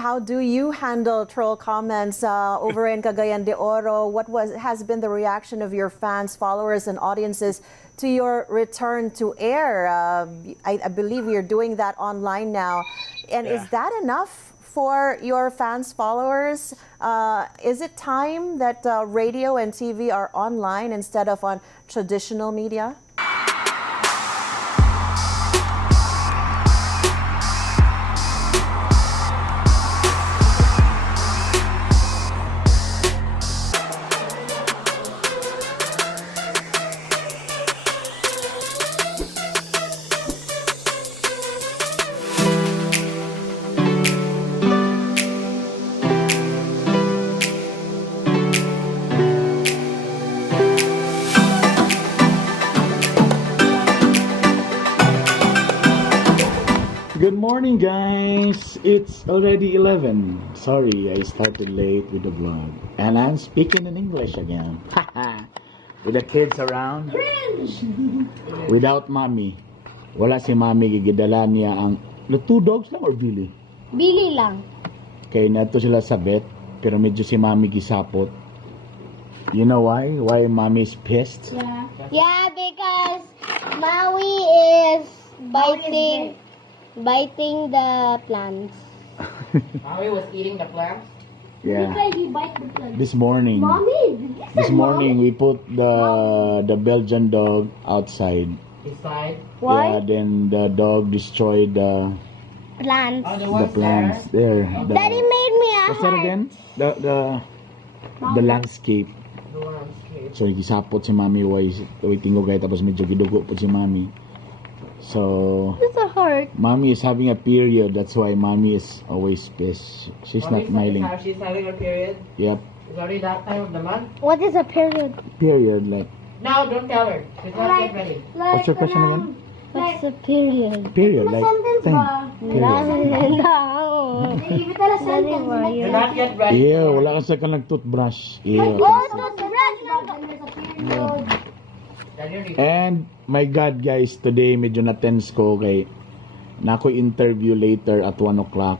How do you handle troll comments over in Cagayan de Oro? What has been the reaction of your fans, followers, and audiences to your return to air? I believe you're doing that online now. And is that enough for your fans, followers? Is it time that radio and TV are online instead of on traditional media? Good morning, guys. It's already 11. Sorry, I started late with the vlog. And I'm speaking in English again. With the kids around. Without mommy. Wala si mommy, gigidala niya ang... The 2 dogs lang or Billy? Billy lang. Okay, nato sila sa vet. Pero medyo si mommy gisapot. You know why? Why mommy is pissed? Yeah, because Maui is biting the plants. Maui was eating the plants? Yeah. He bite the plants. This morning. This morning we put the Belgian dog outside. Inside? Why? Yeah, then the dog destroyed the Plants. Oh, the plants there. Daddy made me a What's that heart. again? The landscape. The landscape. So gisapot si Mami waiting ko guys tapos medyo gidugo po si Mami. So It's a heart. Mami is having a period, that's why Mami is always pissed. She's not smiling. She's having a period. Yep. It's already that time of the month. What is a period? Period like. No, don't tell her. She's not get ready. What's your question again? What's a period? Period like thing. Period. No. You're not yet ready. Ew, wala ka sa ka nag-toothbrush. Ew. And my God guys, today medyo na-tense ko kay na ako interview later at 1 o'clock.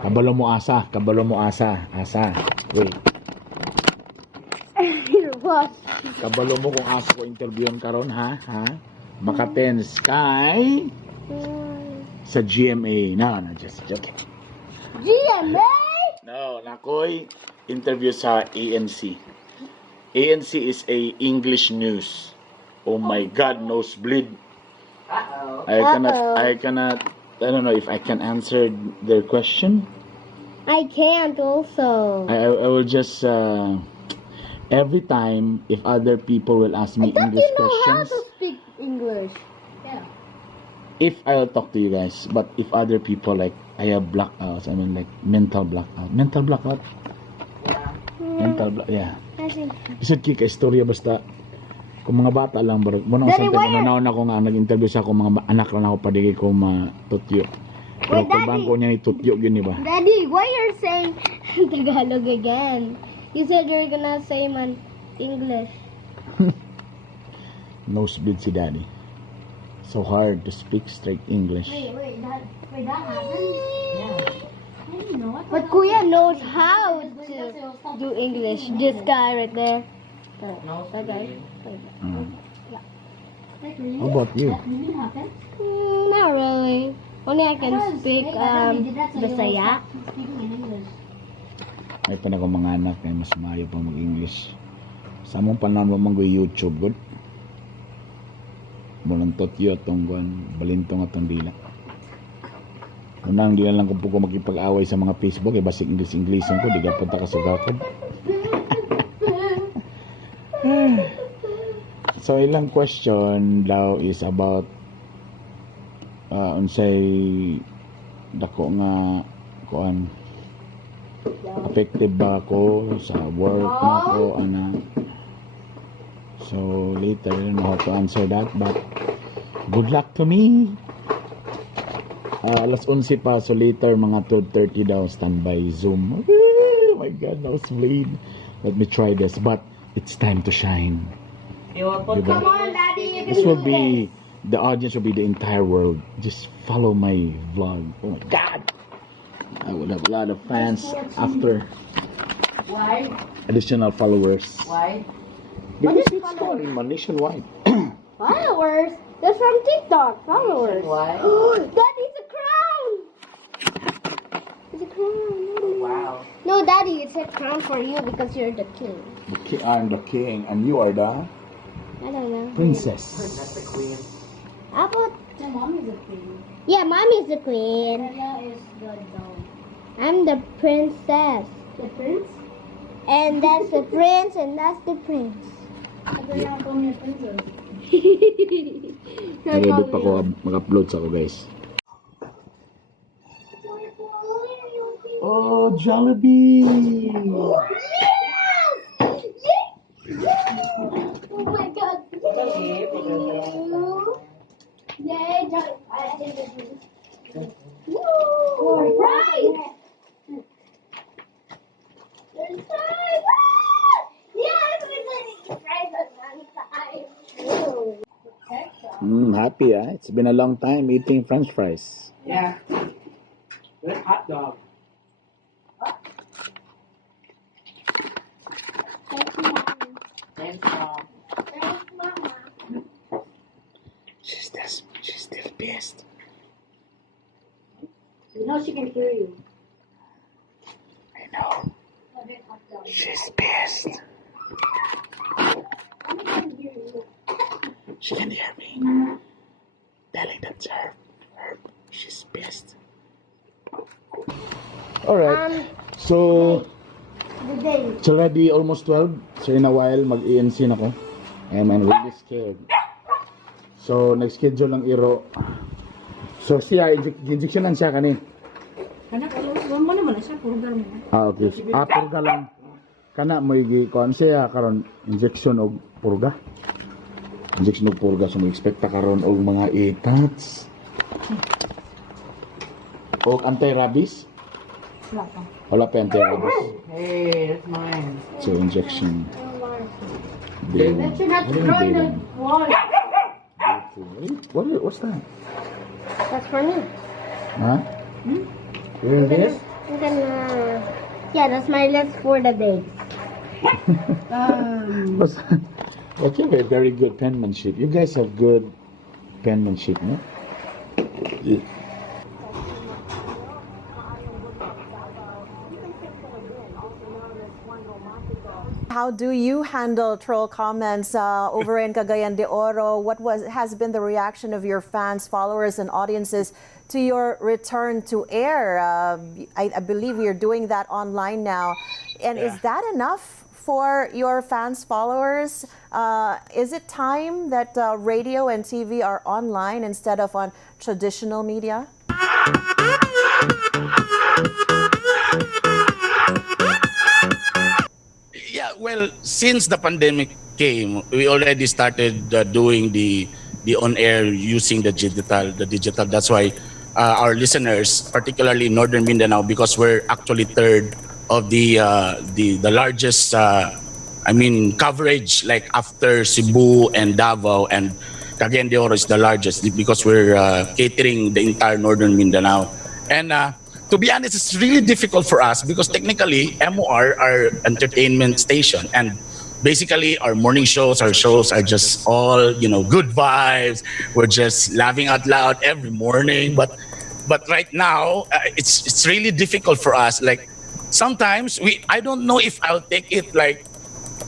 Kabalo mo asa. Wait. Kabalo mo kung asa ko interviewan karon ha? Maka-tense kay sa GMA. No, just joking. GMA? No, nakoy interview sa ANC. ANC is a English news. Oh my God, nosebleed. Uh-oh. I don't know if I can answer their question. I can't also. I will just every time if other people will ask me English questions, speak English. Yeah. if I'll talk to you guys, but if other people like I have blackouts, I mean like mental blackout. Yeah. I think. Isod kika istorya basta kung mga bata lang barag mo nang Daddy, sa nanaw na ko nga nag-interview sa akong mga anak lang ako padigay ko Totyo. Pero Wait, kung bangko niya ni Totyo gini ba? Daddy, why you're saying Tagalog again? You said you're gonna say man English. Nosebleed si Daddy. So hard to speak straight English. That happened? Yeah. I didn't know. But Kuya knows how to do English. This guy right there. That guy. How about you? Not really. Only I can speak Bisaya. May pa na akong mga anak na mas maayo pa mag-English. Sa mong panahon mo manggo YouTube good. Mulang Totyo atong balintong atong dila. Unang dila lang kung po ko makipag-away sa mga Facebook basig English-Englishan ko, di ka punta ka sa gakod. So ilang question daw is about unsay dako nga kuan effective ba ako sa work na ko ana. So later I don't know how to answer that, but good luck to me. Alas 11 pa, so later mga 12:30 daw standby Zoom. Oh my God, nosebleed. Let me try this, but it's time to shine. Come on, Daddy. This will be, the audience will be the entire world. Just follow my vlog. Oh my God. I would have a lot of fans after Why? additional followers. Why? Because it's going nationwide. Followers? That's from TikTok. Followers. Why? Daddy, it's a crown. It's a crown. Wow. No, Daddy, it's a crown for you because you're the king. I'm the king, and you are the I don't know. princess. That's the queen. How about... The mom is the queen. Yeah, Mommy's the queen. Ella is the dog. I'm the princess. The prince? And that's the prince, and that's the prince. Ito yung ako niya princess. Ready pa ko mag-upload sa ako, guys. Oh, Jollibee! Oh my god. Yay, right! There's fries! Yes, we're gonna eat fries at one time. Happy, It's been a long time eating French fries. Yeah. There's hot dog. Thanks, Mom. Thanks, Mama. She's still pissed. You know she can hear you. I know. She's pissed. She can hear me. Telling that to her. She's pissed. Alright. So, The day. it's already almost 12. So, in a while, mag-ENC na ko. And I'm really scared. So, nag-schedule ng Iro. So, siya, injectionan siya kanin. Anak, alam mo naman na siya. Purgal mo na. Okay. Purga lang. Kana mo kuan siya karon injection og purga. Injection og purga so mo expect karon og mga itats. Og anti-rabies. Wala pa. Wala pa anti-rabies. Hey, that's mine. So injection. That should have to throw in the wall. What's that? That's for me. Huh? Hear this? I'm gonna... Yeah, that's my list for the day. What's that? Like you have a very good penmanship. You guys have good penmanship, no? How do you handle troll comments over in Cagayan de Oro? What has been the reaction of your fans, followers, and audiences to your return to air? I believe you're doing that online now. And is that enough for your fans, followers? Is it time that radio and TV are online instead of on traditional media? Yeah, well, since the pandemic came, we already started doing the on-air using the digital. That's why our listeners, particularly in Northern Mindanao, because we're actually third of the largest, coverage, like after Cebu and Davao, and Cagayan de Oro is the largest because we're catering the entire Northern Mindanao. And to be honest, it's really difficult for us because technically MOR are entertainment station, and basically our morning shows, our shows are just all, good vibes. We're just laughing out loud every morning. But right now, it's really difficult for us. Like sometimes I don't know if I'll take it like.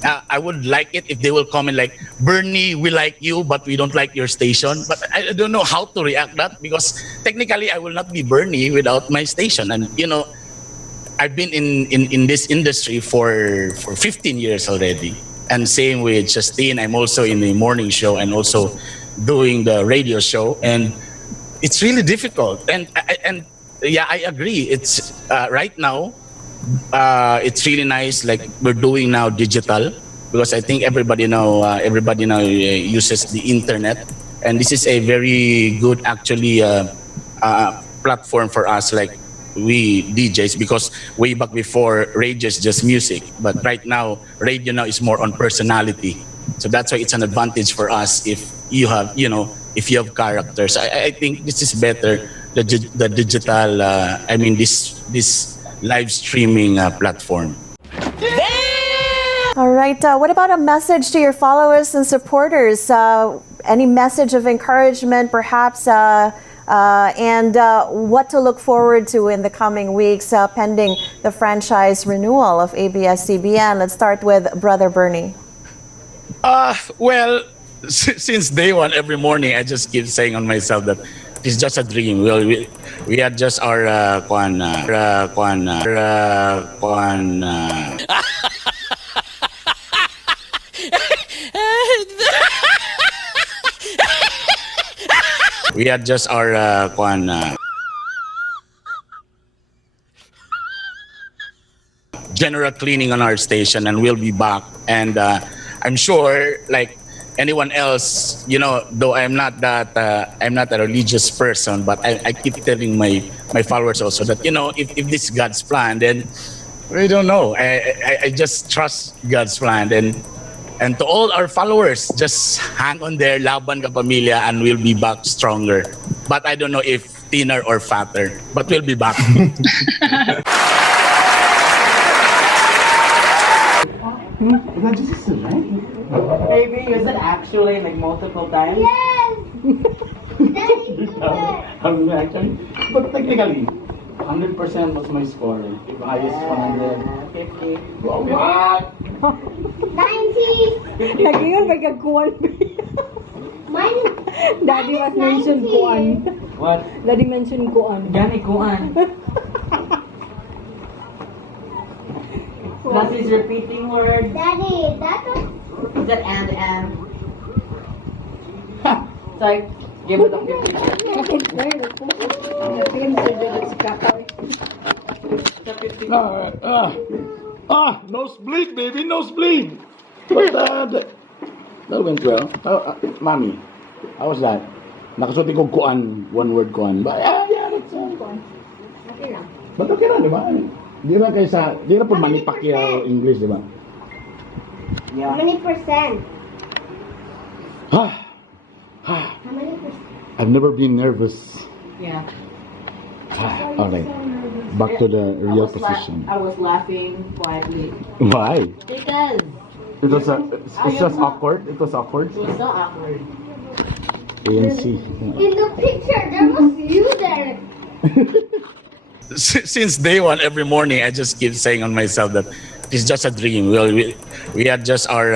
I would like it if they will comment like, Bernie, we like you, but we don't like your station. But I don't know how to react that because technically I will not be Bernie without my station. And, I've been in this industry for 15 years already. And same with Justine, I'm also in the morning show and also doing the radio show. And it's really difficult. And yeah, I agree. It's right now, it's really nice. Like we're doing now digital because I think everybody now uses the internet, and this is a very good actually platform for us. Like we DJs, because way back before radio is just music, but right now radio now is more on personality. So that's why it's an advantage for us if you have characters. I think this is better the digital, I mean, this live streaming platform. All right. What about a message to your followers and supporters? Any message of encouragement, perhaps, and what to look forward to in the coming weeks pending the franchise renewal of ABS-CBN? Let's start with Brother Bernie. Well, since day one, every morning, I just keep saying on myself that it's just a dream. We had just our we had just our general cleaning on our station, and we'll be back. And I'm sure, like anyone else, you know, though I'm not a religious person, but I keep telling my followers also that, you know, if this is God's plan, then we don't know. I just trust God's plan. And to all our followers, just hang on there, laban ka pamilya, and we'll be back stronger. But I don't know if thinner or fatter, but we'll be back. Maybe use it actually like multiple times. Yes! Actually, but technically, 100% was my score. If highest 100. 50. What? 90! Nag-iyon may kagkuhan. Mine, Daddy was mentioned kuan. What? Daddy mentioned kuan. Gani kuan. Plus is repeating word. Daddy, that was... Is that and? Sorry. Give it up. Nosebleed, baby, nosebleed. But that went well. Mommy, how was that? Nakasuti ko kuan, one word kuan. But yeah, that's kuan. Okay lang. But okay lang, di ba? Di ba di na po Manny Pacquiao English, di ba? How Yeah. many percent? How many percent? I've never been nervous. Yeah. All right, back to the real I position. was laughing quietly. Why? Because It was it's just awkward. It was awkward. it was so awkward. ANC. In the picture, there was you there. Since day one, every morning, I just keep saying on myself that it's just a dream. We had just our